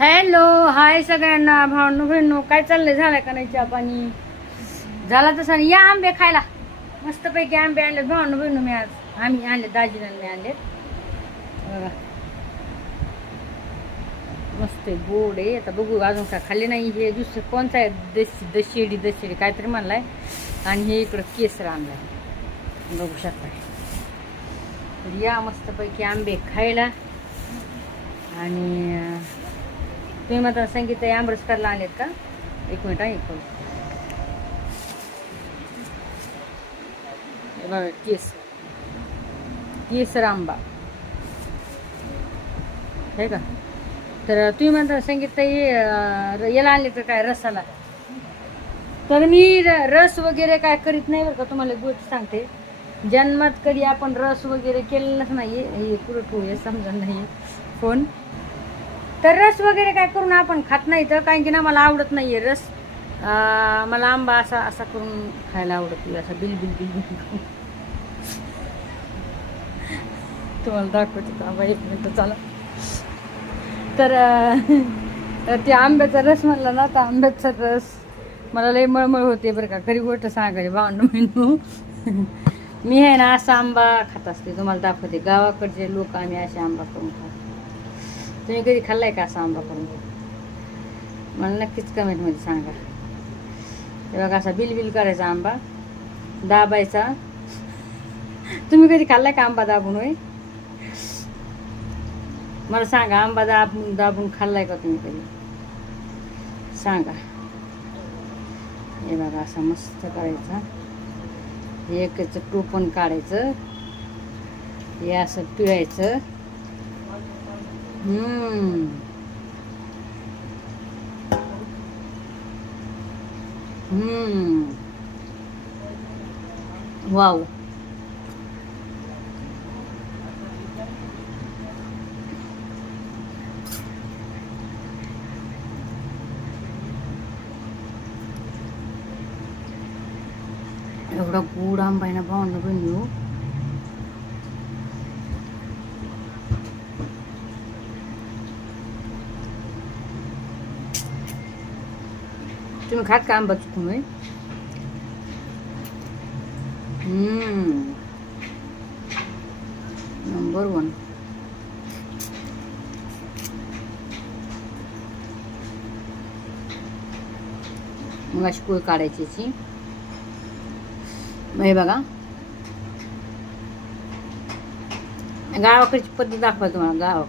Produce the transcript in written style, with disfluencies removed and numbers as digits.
Hello hi सगळ्यांना भावनो बहिणो, काय चाललंय? झालं का नाही चहा पाणी? झाला तसा या आंबे खायला. मस्तपैकी आंबे आणलेत भावनो बहिणो. मी आज आम्ही आणले, दाजीने मी आणले. मस्त आहे, गोड आहे. आता बघू, अजून काय खाल्ले नाही. हे दुसरं कोणतं आहे? दशेडी काहीतरी म्हणलाय. आणि हे इकडं केसर आणलाय, बघू शकता. तर या मस्तपैकी आंबे खायला. आणि तुम्ही मात्र संगीत आंबरसकरला आलेत का? एक मिनिट आहे. बघा केसर आंबा आहे का? तर तुम्ही म्हणता संगीत याला आणले तर काय रसाला? तर मी रस वगैरे काय करीत नाही बरं का. तुम्हाला एक गोष्ट सांगते, जन्मात कधी आपण रस वगैरे केलेलंच नाही. हे पुढं ठेवूया, समजा नाही फोन. तर रस वगैरे काय करून आपण खात नाही, तर कारण की ना मला आवडत नाही आहे रस. मला आंबा असा असा करून खायला आवडतो, असा बिल तुम्हाला दाखवते आंबा, एक मिनिट चला. तर ते आंब्याचा रस म्हणला ना, तर आंब्याचा रस मला लई मळमळ होते बरं का. खरी गोष्ट सांगायची भावनो बहिणो, मी आहे ना असा आंबा खात असते. तुम्हाला दाखवते, गावाकडचे लोक आम्ही असे आंबा करून खातो. तुम्ही कधी खाल्लाय का असा आंबा करून? मला नक्कीच कमेंटमध्ये सांगा. हे बघा, असा बिल करायचा आंबा, दाबायचा. तुम्ही कधी खाल्लाय का आंबा दाबून? होय, मला सांगा, आंबा दाबून खाल्लाय का तुम्ही कधी? सांगा. हे बघा, असं मस्त करायचा. एक टोपण काढायचं, हे असं पिळायचं. वाव. एवढा गोड आंबा आहे ना भावनो बहिणो. तुम्ही खात का आंबा चुकून? नंबर 1. मग अशी पोळी काढायची. मग हे बघा, गावाकडची पद्धत दाखवा तुम्हाला.